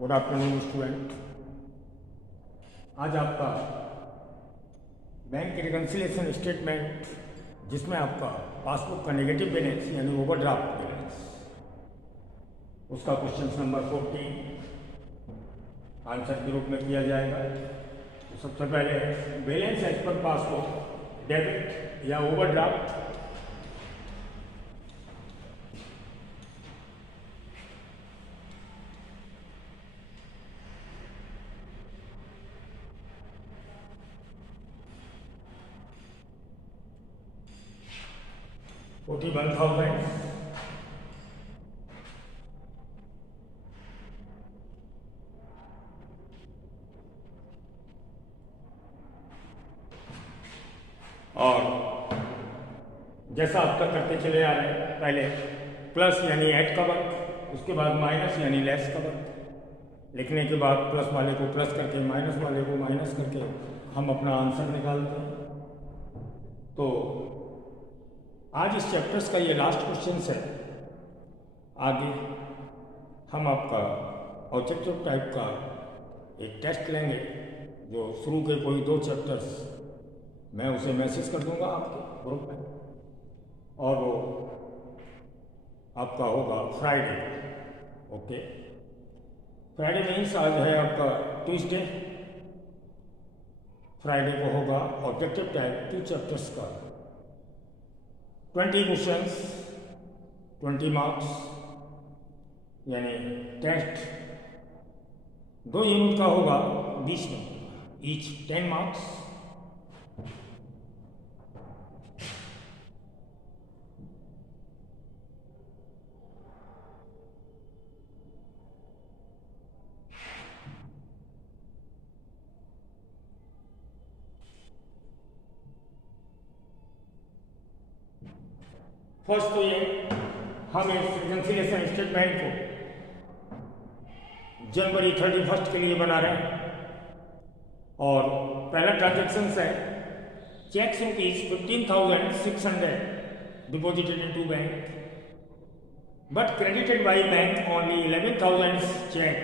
Good afternoon student. आज आपका bank reconciliation statement, जिसमें आपका पासबुक का नेगेटिव बैलेंस यानी ओवरड्राफ्ट बैलेंस, उसका क्वेश्चन नंबर 14 आंसर के रूप में किया जाएगा। तो सबसे पहले balance as per passbook debit या ओवरड्राफ्ट। $41,000 और जैसा अब तक करते चले आ रहे हैं, पहले प्लस यानी ऐड का वक्त, उसके बाद माइनस यानी लेस का वक्त। लिखने के बाद प्लस वाले को प्लस करके माइनस वाले को माइनस करके हम अपना आंसर निकालते हैं। तो आज इस चैप्टर्स का ये लास्ट क्वेश्चन है। आगे हम आपका ऑब्जेक्टिव टाइप का एक टेस्ट लेंगे, जो शुरू के कोई 2 चैप्टर्स मैं उसे मैसेज कर दूंगा आपके ग्रुप में, और वो आपका होगा फ्राइडे। ओके, फ्राइडे मीन्स आज है आपका ट्यूसडे। फ्राइडे को होगा ऑब्जेक्टिव टाइप 2 चैप्टर्स का 20 क्वेश्चंस 20 मार्क्स, यानी टेस्ट 2 यूनिट का होगा 20 नंबर, ईच 10 मार्क्स। फर्स्ट तो ये, हम इस रिकन्सिलिएशन स्टेटमेंट को जनवरी 31 के लिए बना रहे हैं, और पहला ट्रांजेक्शन है cheques rupees 15,600 deposited into bank, but credited by bank only 11,000 cheque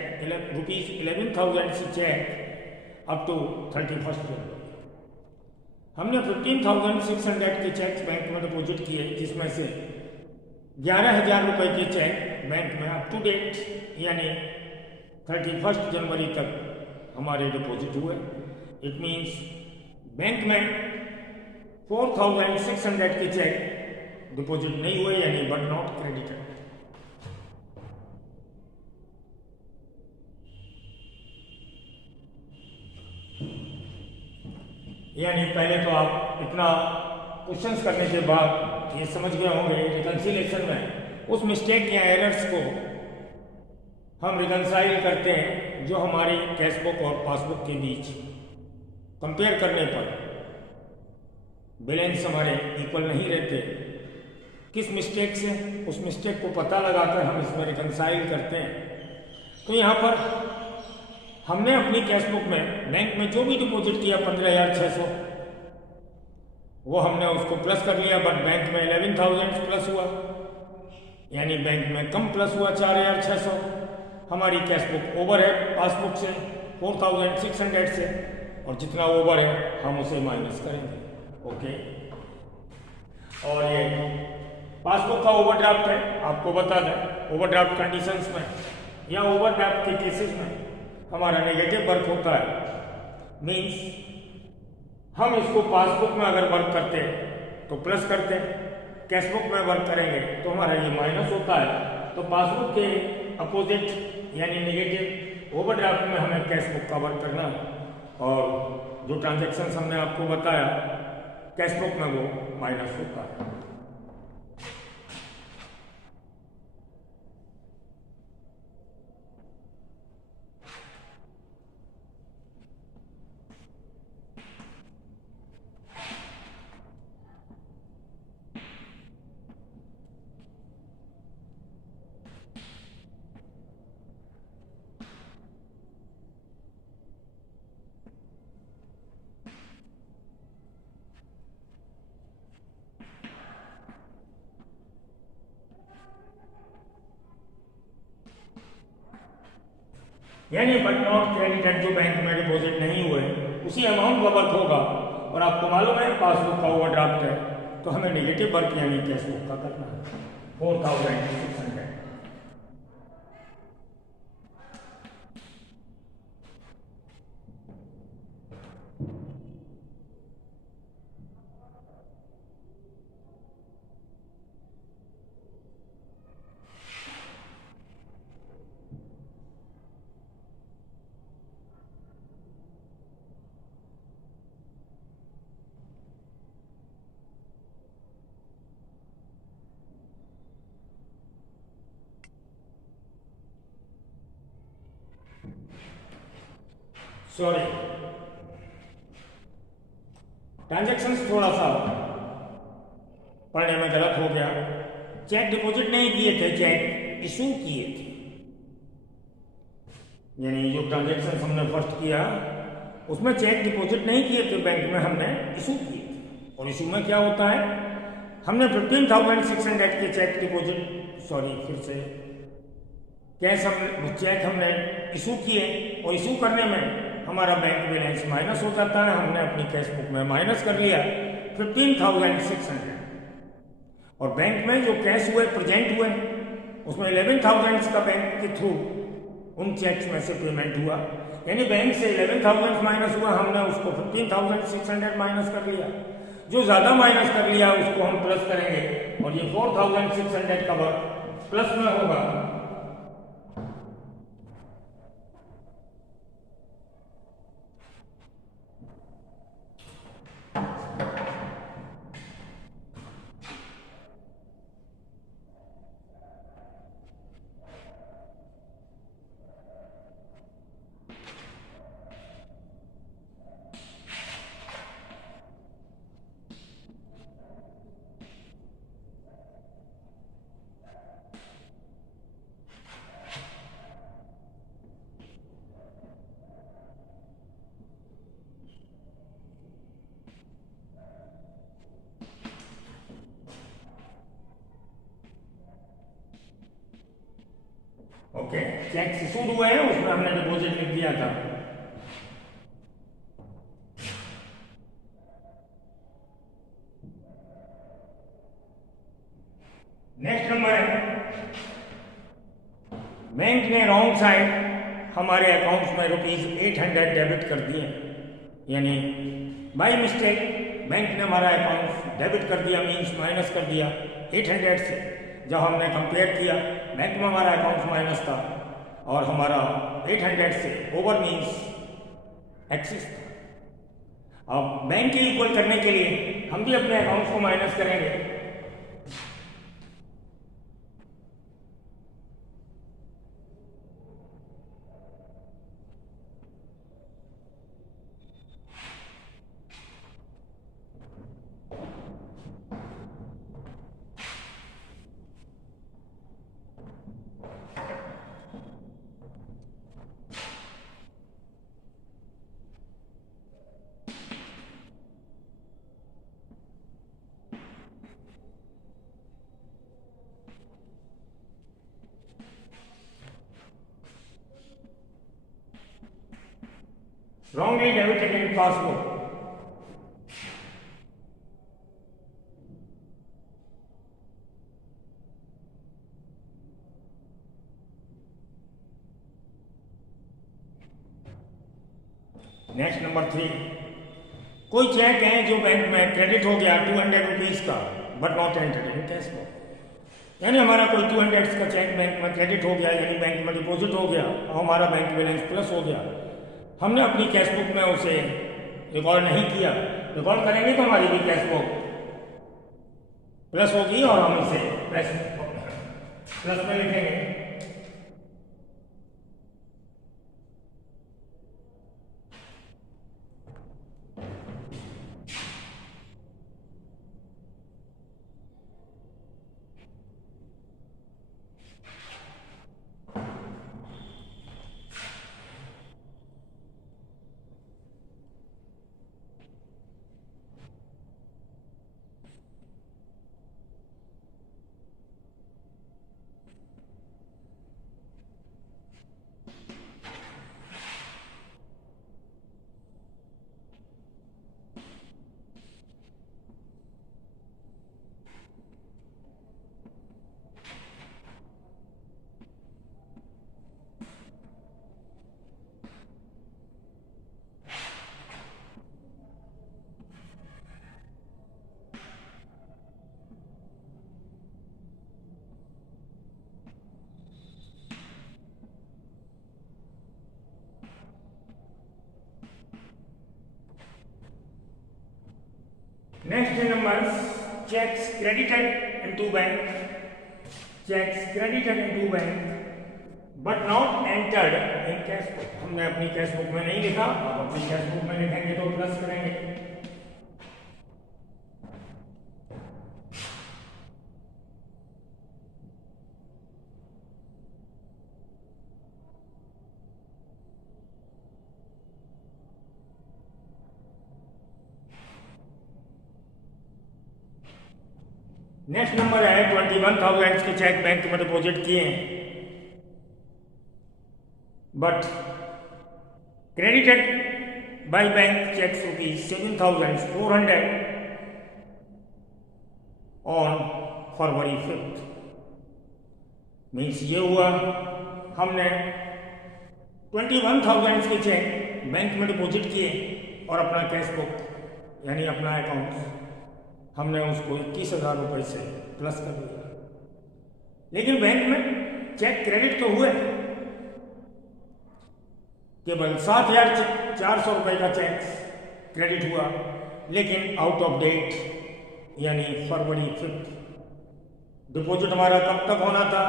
rupees 11,000 cheque up to 31 January. हमने 15,600 के चेक बैंक में डिपॉजिट किए, जिसमें से 11,000 रुपये के चेक बैंक में अप टू डेट यानी 31 जनवरी तक हमारे डिपॉजिट हुए। इट मीन्स बैंक में 4,600 के चेक डिपॉजिट नहीं हुए, यानी बट नॉट क्रेडिटेड। यानी पहले तो आप इतना क्वेश्चंस करने के बाद ये समझ गए होंगे रिकन्सिलिएशन में उस मिस्टेक या एरर्स को हम रिकन्साइल करते हैं जो हमारी कैश बुक और पासबुक के बीच कंपेयर करने पर बैलेंस हमारे इक्वल नहीं रहते। किस मिस्टेक से, उस मिस्टेक को पता लगाकर हम इसमें रिकन्साइल करते हैं। तो यहाँ पर हमने अपनी कैश बुक में बैंक में जो भी डिपॉजिट किया 15,600, वो हमने उसको प्लस कर लिया, बट बैंक में 11,000 प्लस हुआ, यानी बैंक में कम प्लस हुआ 4,600। हमारी कैश बुक ओवर है पासबुक से 4,600 से, और जितना ओवर है हम उसे माइनस करेंगे। ओके, और ये पासबुक का ओवरड्राफ्ट है, आपको बता दें ओवरड्राफ्ट कंडीशंस में या ओवरड्राफ्ट के केसेस में हमारा नेगेटिव वर्क होता है। मीन्स हम इसको पासबुक में अगर वर्क करते हैं तो प्लस करते हैं, कैश बुक में वर्क करेंगे तो हमारा ये माइनस होता है। तो पासबुक के अपोजिट यानी नेगेटिव ओवरड्राफ्ट में हमें कैश बुक का वर्क करना है, और जो ट्रांजेक्शन्स हमने आपको बताया कैश बुक में वो माइनस होता है। यानी बट नॉट क्रेडिटेड, जो बैंक में डिपॉजिट नहीं हुए उसी अमाउंट का वर्क होगा। और आपको मालूम है पासबुक का ओवरड्राफ्ट है, तो हमें नेगेटिव वर्क यानी कैश बुक का करना है 4600। सॉरी, ट्रांजेक्शन थोड़ा सा पढ़ने में गलत हो गया। चेक डिपॉजिट नहीं किए थे, चेक इशू किए थे। यानी जो ट्रांजेक्शन हमने फर्स्ट किया उसमें चेक डिपॉजिट नहीं किए थे बैंक में, हमने इशू किए थे। और इशू में क्या होता है, हमने 15,600 के चेक डिपॉजिट, सॉरी फिर से, कैश हम चेक हमने इशू किए और इशू करने में हमारा बैंक बैलेंस माइनस हो जाता है। हमने अपनी कैश बुक में माइनस कर लिया 15,600। और बैंक में जो कैश हुए प्रेजेंट हुए उसमें 11,000 का बैंक के थ्रू उन चेक्स में से पेमेंट हुआ। यानी बैंक से 11,000 माइनस हुआ, हमने उसको 15,600 माइनस कर लिया। जो ज़्यादा माइनस कर लिया उसको हम प्लस करेंगे और ये 4,600 का वर्क प्लस में होगा। ओके, चेक इशूड हुए हैं उसमें हमने डिपॉजिट लिख दिया था। नेक्स्ट नंबर है, बैंक ने रॉन्ग साइड हमारे अकाउंट्स में ₹800 डेबिट कर दिए। यानी बाय मिस्टेक बैंक ने हमारा अकाउंट डेबिट कर दिया, मीन्स माइनस कर दिया 800 से। जब हमने कंपेयर किया बैंक में हमारा अकाउंट माइनस था और हमारा 800 से ओवर मीन्स एक्सिस था। अब बैंक के इक्वल करने के लिए हम भी अपने अकाउंट्स को माइनस करेंगे। Wrongly debited in passbook. Next number 3, कोई चेक है जो बैंक में क्रेडिट हो गया 200 रुपीज का but not entered in cash book. यानी हमारा कोई 200 का चेक बैंक में क्रेडिट हो गया, यानी बैंक में डिपॉजिट हो गया और हमारा बैंक बैलेंस प्लस हो गया। हमने अपनी कैश बुक में उसे रिकॉर्ड नहीं किया। रिकॉर्ड करेंगे तो हमारी भी कैश बुक प्लस होगी और हम इसे प्लस में लिखेंगे। Next number, checks credited into bank. Checks credited into bank but not entered in cash book. हमने अपनी कैश बुक में नहीं लिखा, अब अपनी कैश बुक में लिखेंगे तो प्लस करेंगे. नेक्स्ट नंबर है 21,000 के चेक बैंक में डिपॉजिट किए हैं but credited by bank cheques rupees 7,400 on February 5th. Means ये हुआ हमने 21,000 के चेक बैंक में डिपॉजिट किए और अपना कैश बुक यानी अपना अकाउंट हमने उसको 21,000 रुपये से प्लस कर दिया. लेकिन बैंक में चेक क्रेडिट तो हुए, केवल 7,400 रुपये का चेक क्रेडिट हुआ, लेकिन आउट ऑफ डेट यानी फरवरी 5th. डिपॉजिट हमारा कब तक होना था?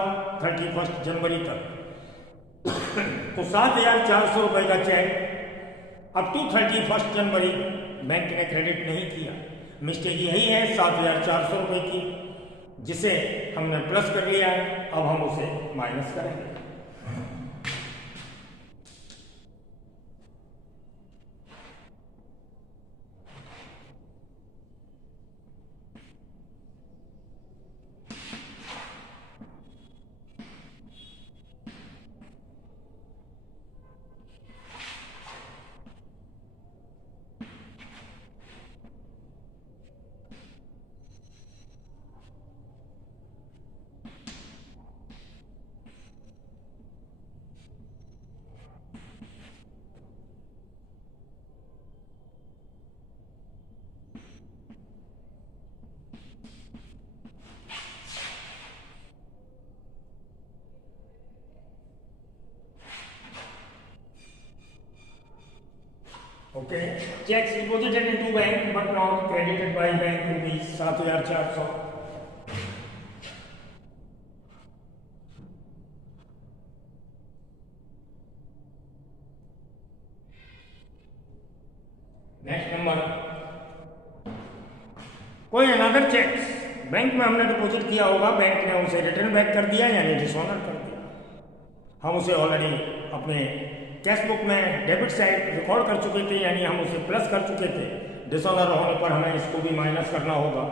31 जनवरी तक. तो 7,400 रुपये का चेक अप टू 31 जनवरी बैंक ने क्रेडिट नहीं किया. मिस्टेक यही है 7,400 रुपये की, जिसे हमने प्लस कर लिया है. अब हम उसे माइनस करेंगे. Okay, checks deposited into bank but not credited by bank rupees 7,400. Next number, कोई अनदर चेक्स बैंक में हमने डिपॉजिट किया होगा, बैंक ने उसे रिटर्न बैक कर दिया यानी डिसऑनर कर दिया. हम उसे ऑलरेडी अपने कैश बुक में डेबिट साइड रिकॉर्ड कर चुके थे यानी हम उसे प्लस कर चुके थे. डिसऑनर होने पर हमें इसको भी माइनस करना होगा.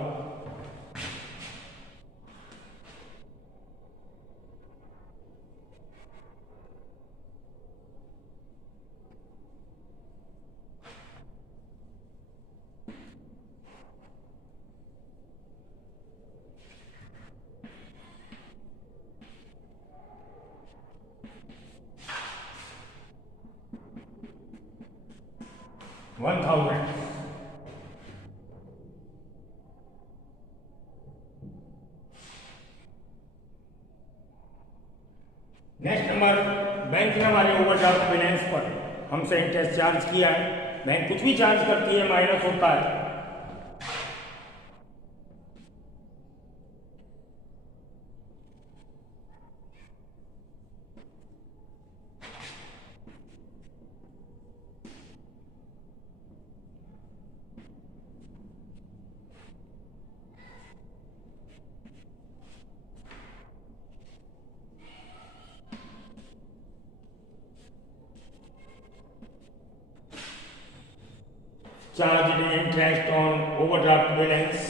नेक्स्ट नंबर, बैंक ने हमारे ओवरड्राफ्ट बैलेंस पर हमसे इंटरेस्ट चार्ज किया है. बैंक कुछ भी चार्ज करती है माइनस होता है. Charged interest on overdraft balance.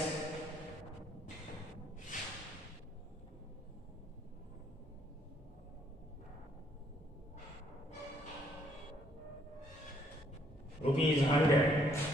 Rupees 100.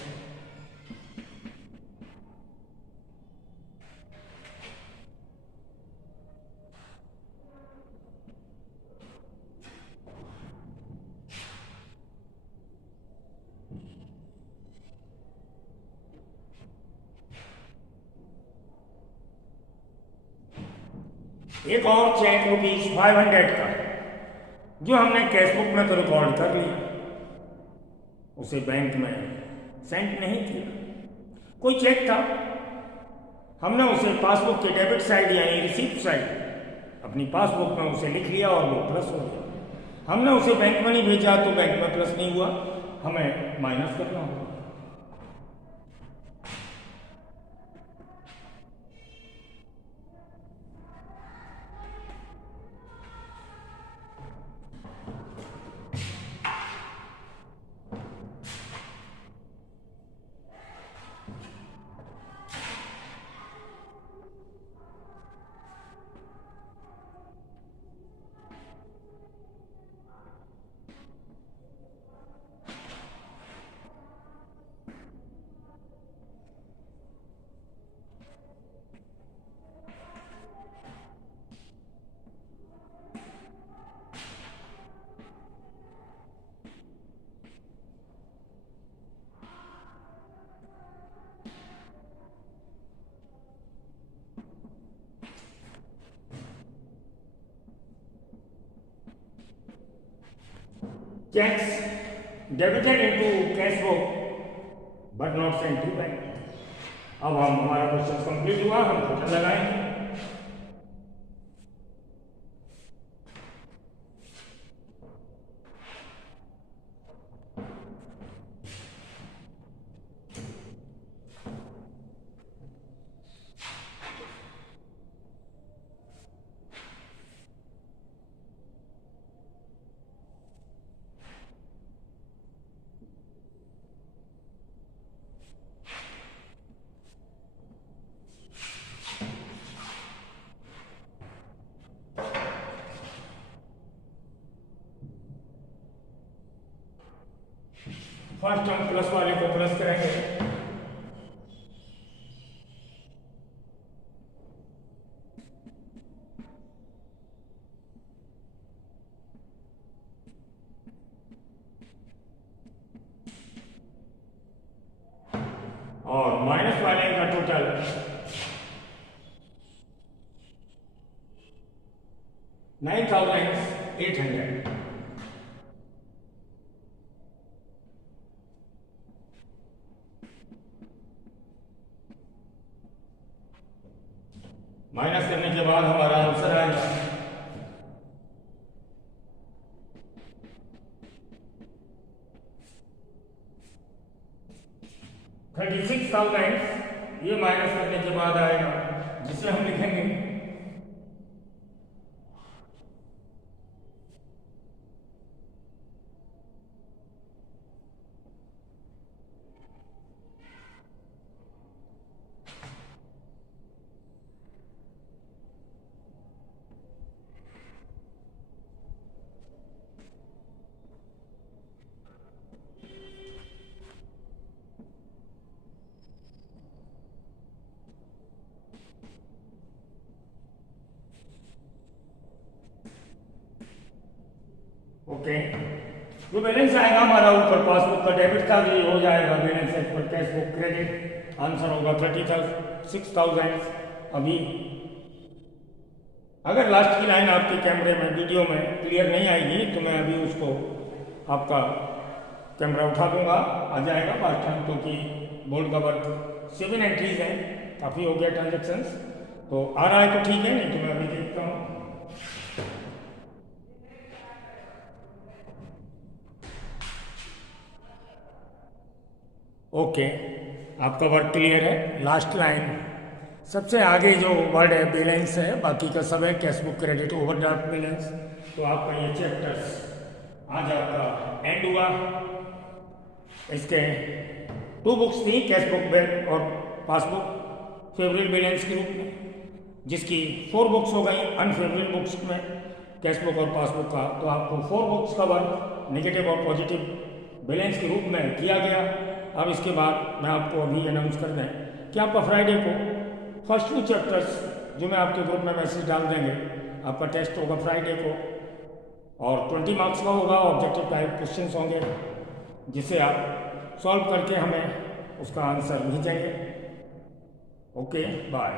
एक और चेक रुपीज 500 का जो हमने कैश बुक में तो रिकॉर्ड कर लिया, उसे बैंक में सेंड नहीं किया. कोई चेक था, हमने उसे पासबुक के डेबिट साइड यानी रिसीप्ट साइड अपनी पासबुक में उसे लिख लिया और वो प्लस हो गया। हमने उसे बैंक में नहीं भेजा तो बैंक में प्लस नहीं हुआ, हमें माइनस करना होगा। Checks debited into cash book but not sent to bank. अब हमारा क्वेश्चन कंप्लीट हुआ, हम टोटल लगाएंगे। फर्स्ट हम प्लस वाले को प्लस करेंगे, और माइनस वाले का टोटल 9,800। माइनस करने के बाद हमारा आंसर आएगा 36,000। ये माइनस करने के बाद आएगा, जिसे हम लिखेंगे ओके। जो बैलेंस आएगा हमारा ऊपर पासबुक का डेबिट का भी हो जाएगा, बैलेंस पर कैश बुक क्रेडिट, आंसर होगा 36,000। अभी अगर लास्ट की लाइन आपके कैमरे में वीडियो में क्लियर नहीं आएगी तो मैं अभी उसको आपका कैमरा उठा दूंगा, आ जाएगा फास्ट टाइम, क्योंकि बोर्ड का वर्क 7 एंट्रीज हैं, काफ़ी हो गया ट्रांजेक्शन्स। तो आ रहा है तो ठीक है, नहीं तो मैं अभी देखता हूँ। ओके, आपका वर्क क्लियर है। लास्ट लाइन सबसे आगे जो वर्ड है बैलेंस है, बाकी का सब है cash book credit overdraft balance. तो आपका ये चैप्टर्स आज आपका एंड हुआ। इसके 2 बुक्स थी, कैश बुक और पासबुक फेवरेट बैलेंस के रूप में, जिसकी 4 बुक्स हो गई अनफेवरेट बुक्स में कैश बुक और पासबुक का। तो आपको 4 बुक्स का वर्क नेगेटिव और पॉजिटिव बैलेंस के रूप में किया गया। अब इसके बाद मैं आपको अभी अनाउंस कर दें कि आपका फ्राइडे को फर्स्ट 2 चैप्टर्स जो मैं आपके ग्रुप में मैसेज डाल देंगे, आपका टेस्ट होगा फ्राइडे को और 20 मार्क्स का होगा। ऑब्जेक्टिव टाइप क्वेश्चंस होंगे जिसे आप सॉल्व करके हमें उसका आंसर भेजेंगे। Okay, bye.